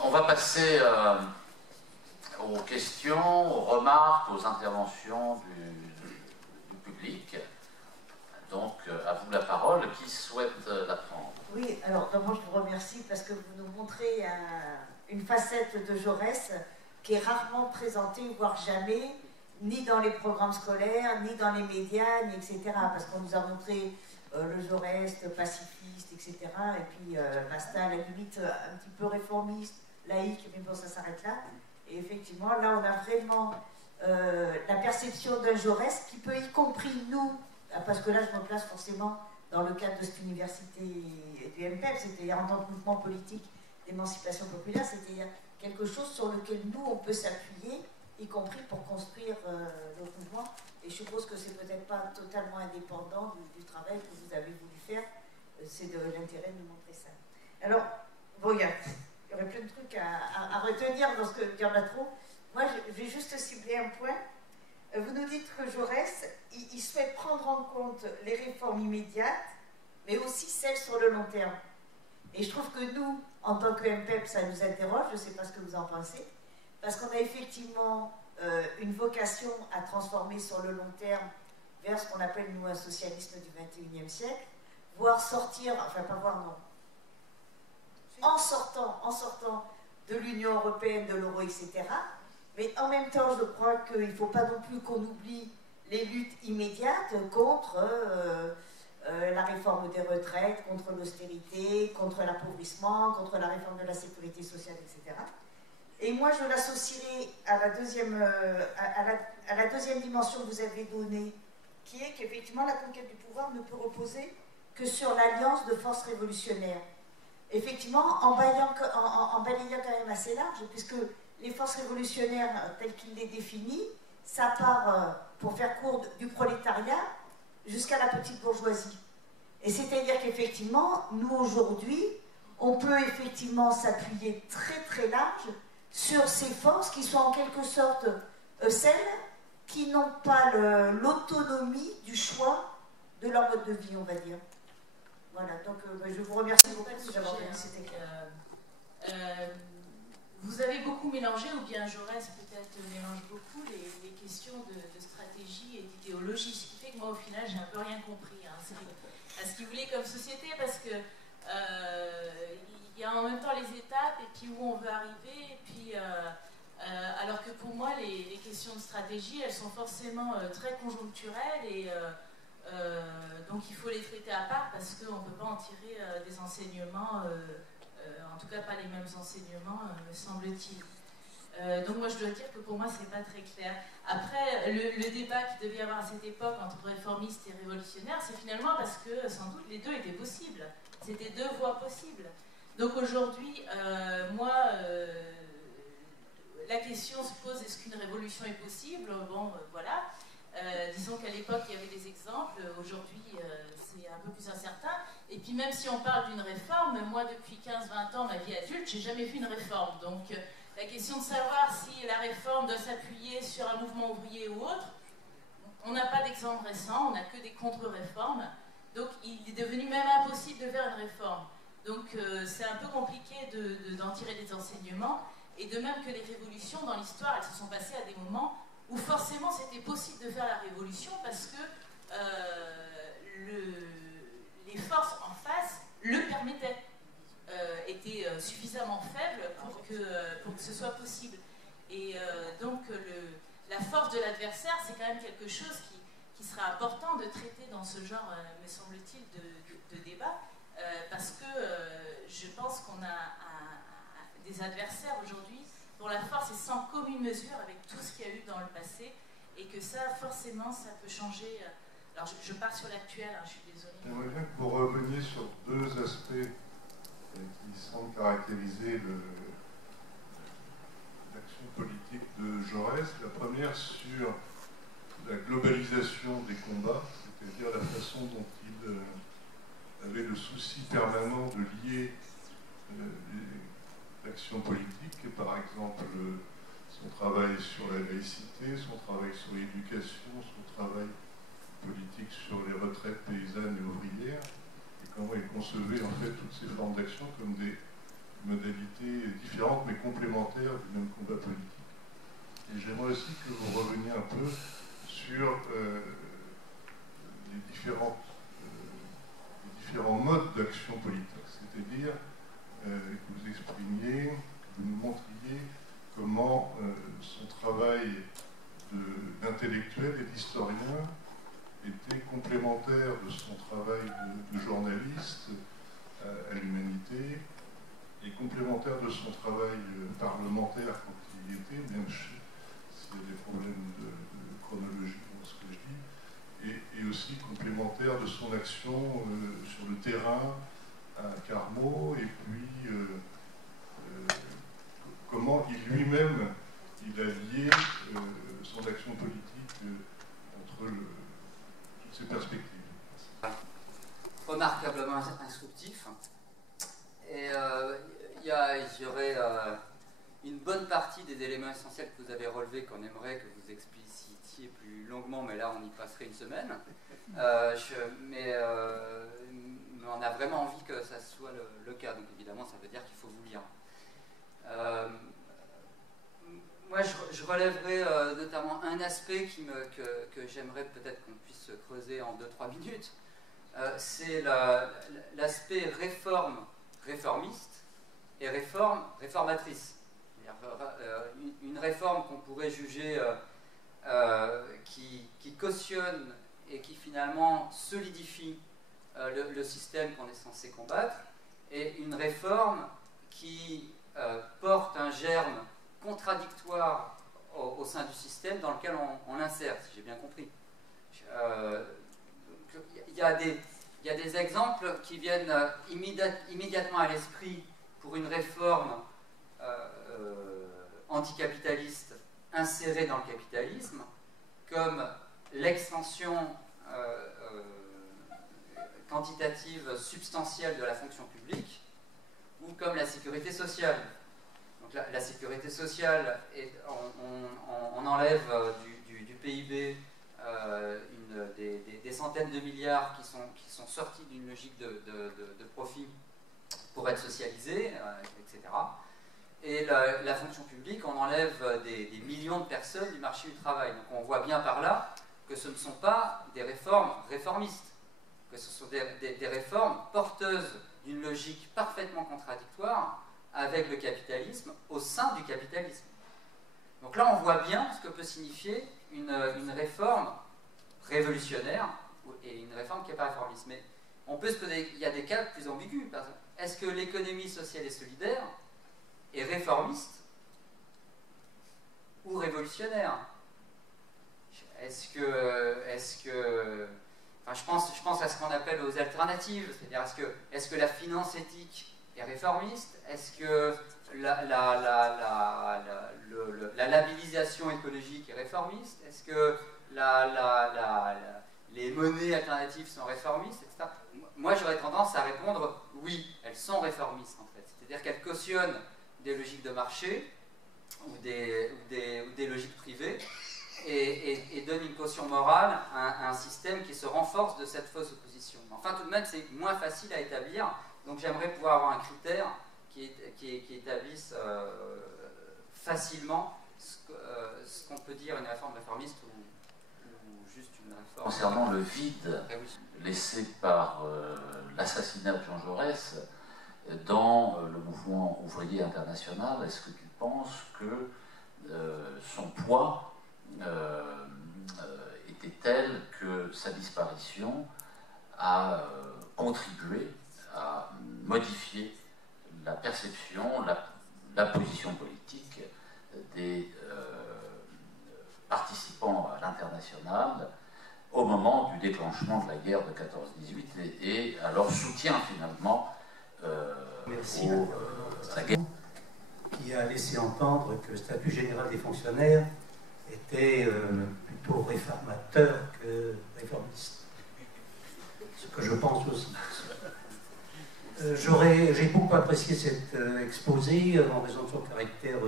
On va passer aux questions, aux remarques, aux interventions du public. Donc, à vous la parole. Qui souhaite la prendre? Oui, alors d'abord je vous remercie parce que vous nous montrez une facette de Jaurès qui est rarement présentée, voire jamais, ni dans les programmes scolaires, ni dans les médias, ni etc. Parce qu'on nous a montré le Jaurès pacifiste, etc. Et puis basta, à la limite, un petit peu réformiste, laïque, mais bon, ça s'arrête là. Et effectivement, là, on a vraiment la perception d'un Jaurès qui peut, y compris nous, parce que là, je me place forcément dans le cadre de cette université du MPEP, c'est-à-dire en tant que mouvement politique d'émancipation populaire, c'est-à-dire quelque chose sur lequel nous, on peut s'appuyer, y compris pour construire notre mouvement. Et je suppose que c'est peut-être pas totalement indépendant du travail que vous avez voulu faire. C'est de l'intérêt de nous montrer ça. Alors, bon, il y aurait plein de trucs à retenir dans ce qu'il y en a trop. Moi, je vais juste cibler un point. Vous nous dites que Jaurès, il souhaite prendre en compte les réformes immédiates, mais aussi celles sur le long terme. Et je trouve que nous, en tant que MPEP, ça nous interroge, je ne sais pas ce que vous en pensez, parce qu'on a effectivement une vocation à transformer sur le long terme vers ce qu'on appelle, nous, un socialisme du XXIe siècle, voire sortir, enfin pas voir, non, en sortant de l'Union européenne, de l'euro, etc. Mais en même temps, je crois qu'il ne faut pas non plus qu'on oublie les luttes immédiates contre la réforme des retraites, contre l'austérité, contre l'appauvrissement, contre la réforme de la sécurité sociale, etc. Et moi, je l'associerai à la deuxième dimension que vous avez donnée, qui est qu'effectivement, la conquête du pouvoir ne peut reposer que sur l'alliance de forces révolutionnaires. Effectivement, en balayant quand même assez large, puisque les forces révolutionnaires, telles qu'il les définit, ça part, pour faire court, du prolétariat jusqu'à la petite bourgeoisie. Et c'est-à-dire qu'effectivement, nous aujourd'hui, on peut effectivement s'appuyer très très large sur ces forces qui sont en quelque sorte celles qui n'ont pas l'autonomie du choix de leur mode de vie, on va dire. Voilà, donc je vous remercie beaucoup d'avoir donné cet éclair. Vous avez beaucoup mélangé, ou bien Jaurès peut-être mélange beaucoup, les questions de stratégie et d'idéologie, ce qui fait que moi au final j'ai un peu rien compris à ce qu'il voulait comme société, parce que il y a en même temps les étapes et puis où on veut arriver, et puis alors que pour moi les questions de stratégie elles sont forcément très conjoncturelles et donc il faut les traiter à part parce qu'on ne peut pas en tirer des enseignements, en tout cas pas les mêmes enseignements, me semble-t-il. Donc moi je dois dire que pour moi c'est pas très clair. Après le débat qu'il devait y avoir à cette époque entre réformistes et révolutionnaires, c'est finalement parce que sans doute les deux étaient possibles. C'était deux voies possibles. Donc aujourd'hui, la question se pose, est-ce qu'une révolution est possible? Bon, voilà. Disons qu'à l'époque, il y avait des exemples. Aujourd'hui, c'est un peu plus incertain. Et puis même si on parle d'une réforme, moi, depuis 15-20 ans, ma vie adulte, j'ai jamais vu une réforme. Donc la question de savoir si la réforme doit s'appuyer sur un mouvement ouvrier ou autre, on n'a pas d'exemple récent, on n'a que des contre-réformes. Donc il est devenu même impossible de faire une réforme. Donc c'est un peu compliqué d'en tirer des enseignements. Et de même que les révolutions dans l'histoire, elles se sont passées à des moments où forcément c'était possible de faire la révolution parce que les forces en face le permettaient, étaient suffisamment faibles pour que ce soit possible. Et donc la force de l'adversaire, c'est quand même quelque chose qui sera important de traiter dans ce genre, me semble-t-il, de débat, parce que je pense qu'on a des adversaires aujourd'hui dont la force est sans commune mesure avec tout ce qu'il y a eu dans le passé, et que ça, forcément, ça peut changer. Alors, je pars sur l'actuel, hein, je suis désolée. J'aimerais bien que vous reveniez sur deux aspects qui semblent caractériser l'action politique de Jaurès. La première sur la globalisation des combats, c'est-à-dire la façon dont il avait le souci permanent de lier l'action politique, et par exemple son travail sur la laïcité, son travail sur l'éducation, son travail politique sur les retraites paysannes et ouvrières, et comment il concevait en fait toutes ces formes d'action comme des modalités différentes mais complémentaires du même combat politique. Et j'aimerais aussi que vous reveniez un peu sur les différents modes d'action politique, c'est-à-dire que vous exprimiez, que vous nous montriez comment son travail d'intellectuel et d'historien était complémentaire de son travail de journaliste à l'Humanité et complémentaire de son travail parlementaire quand il y était, même s'il y a des problèmes de chronologie dans ce que je dis, et aussi complémentaire de son action sur le terrain à Carmaux, et puis comment lui-même il a lié son action politique entre toutes ces perspectives. Remarquablement instructif. Et il y aurait une bonne partie des éléments essentiels que vous avez relevés qu'on aimerait que vous explicitiez plus longuement, mais là on y passerait une semaine. Mais on a vraiment envie que ça soit le cas, donc évidemment ça veut dire qu'il faut vous lire. Moi je relèverai notamment un aspect que j'aimerais peut-être qu'on puisse creuser en 2-3 minutes. C'est l'aspect réformiste et réformatrice. Une réforme qu'on pourrait juger qui cautionne et qui finalement solidifie le système qu'on est censé combattre, et une réforme qui porte un germe contradictoire au sein du système dans lequel on l'insère, si j'ai bien compris. Il y a des exemples qui viennent immédiatement à l'esprit pour une réforme anticapitaliste insérée dans le capitalisme, comme l'extension quantitative substantielle de la fonction publique, ou comme la sécurité sociale. Donc la sécurité sociale, on enlève du PIB des centaines de milliards qui sont sortis d'une logique de profit pour être socialisés, etc. Et la fonction publique, on enlève des millions de personnes du marché du travail. Donc on voit bien par là que ce ne sont pas des réformes réformistes, que ce sont des réformes porteuses d'une logique parfaitement contradictoire avec le capitalisme au sein du capitalisme. Donc là on voit bien ce que peut signifier une réforme révolutionnaire et une réforme qui n'est pas réformiste. Mais on peut se poser, il y a des cas plus ambigus. Est-ce que l'économie sociale et solidaire est réformiste ou révolutionnaire? Enfin, je pense à ce qu'on appelle aux alternatives, c'est-à-dire est-ce que la finance éthique est réformiste? Est-ce que la labellisation écologique est réformiste? Est-ce que les monnaies alternatives sont réformistes, etc. Moi, j'aurais tendance à répondre oui, elles sont réformistes en fait. C'est-à-dire qu'elles cautionnent des logiques de marché ou des logiques privées et donnent une caution morale à un système qui se renforce de cette fausse opposition. Enfin, tout de même, c'est moins facile à établir. Donc, j'aimerais pouvoir avoir un critère qui établisse facilement ce qu'on peut dire une réforme réformiste ou juste une réforme. Concernant le vide laissé par l'assassinat de Jean Jaurès dans le mouvement ouvrier international, est-ce que tu penses que son poids était tel que sa disparition a contribué à modifier la perception, la position politique des participants à l'international au moment du déclenchement de la guerre de 14-18 et à leur soutien finalement à la guerre. Qui a laissé entendre que le statut général des fonctionnaires était plutôt réformateur que réformiste. Ce que je pense aussi. J'ai beaucoup apprécié cet exposé en raison de son caractère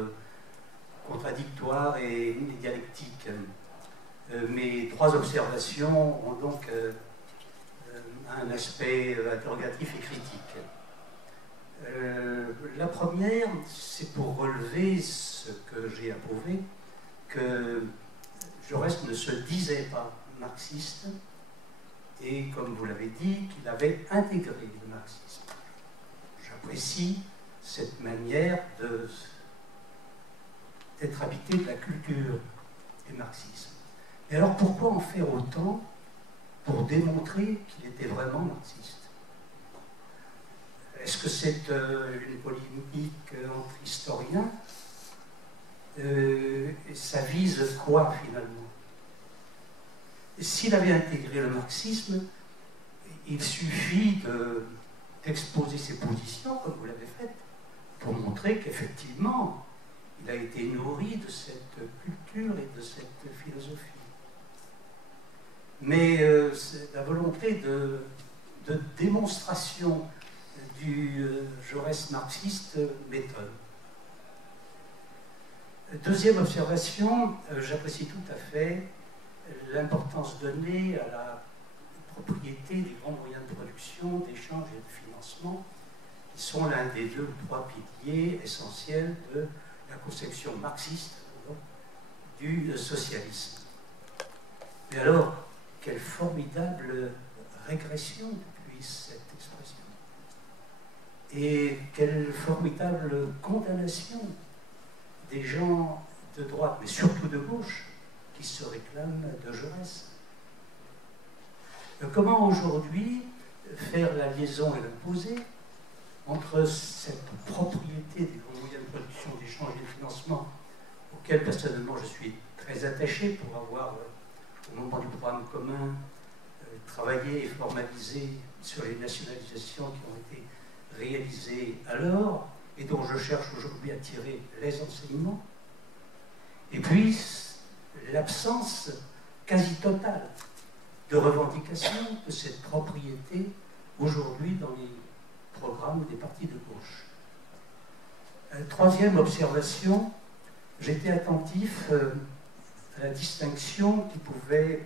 contradictoire et dialectique. Mes trois observations ont donc un aspect interrogatif et critique. La première, c'est pour relever ce que j'ai approuvé, que Jaurès ne se disait pas marxiste, et comme vous l'avez dit, qu'il avait intégré le marxisme. J'apprécie cette manière d'être habité de la culture du marxisme. Et alors pourquoi en faire autant pour démontrer qu'il était vraiment marxiste? Est-ce que c'est une polémique entre historiens? Ça vise quoi finalement? S'il avait intégré le marxisme, il suffit d'exposer ses positions, comme vous l'avez fait, pour montrer qu'effectivement, il a été nourri de cette culture et de cette philosophie. Mais la volonté de démonstration du Jaurès marxiste m'étonne. Deuxième observation, j'apprécie tout à fait l'importance donnée à la propriété des grands moyens de production, d'échange et de financement, qui sont l'un des 2 ou 3 piliers essentiels de la conception marxiste du socialisme. Mais alors, quelle formidable régression depuis cette expression. Et quelle formidable condamnation des gens de droite, mais surtout de gauche, qui se réclament de Jaurès. Comment aujourd'hui faire la liaison et l'opposé entre cette propriété des grands moyens de production, d'échange et de financement, auquel personnellement je suis très attaché pour avoir, au moment du programme commun, travaillé et formalisé sur les nationalisations qui ont été réalisées alors, et dont je cherche aujourd'hui à tirer les enseignements, et puis l'absence quasi totale de revendication de cette propriété aujourd'hui dans les programmes des partis de gauche. Troisième observation, j'étais attentif à la distinction qui pouvait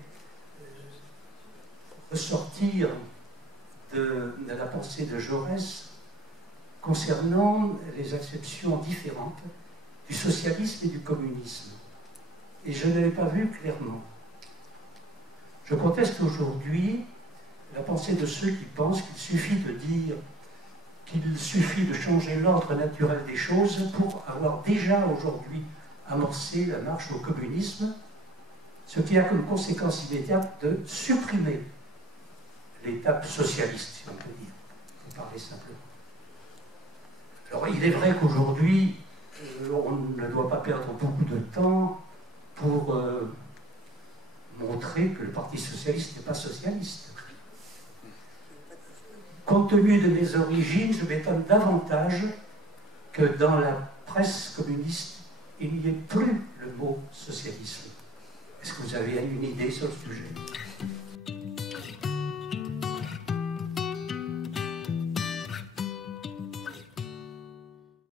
ressortir de la pensée de Jaurès concernant les acceptions différentes du socialisme et du communisme. Et je ne l'ai pas vu clairement. Je conteste aujourd'hui la pensée de ceux qui pensent qu'il suffit de dire qu'il suffit de changer l'ordre naturel des choses pour avoir déjà aujourd'hui amorcé la marche au communisme, ce qui a comme conséquence immédiate de supprimer l'étape socialiste, si on peut dire, pour parler simplement. Alors il est vrai qu'aujourd'hui, on ne doit pas perdre beaucoup de temps pour montrer que le Parti socialiste n'est pas socialiste. Compte tenu de mes origines, je m'étonne davantage que dans la presse communiste, il n'y ait plus le mot socialisme. Est-ce que vous avez une idée sur le sujet ?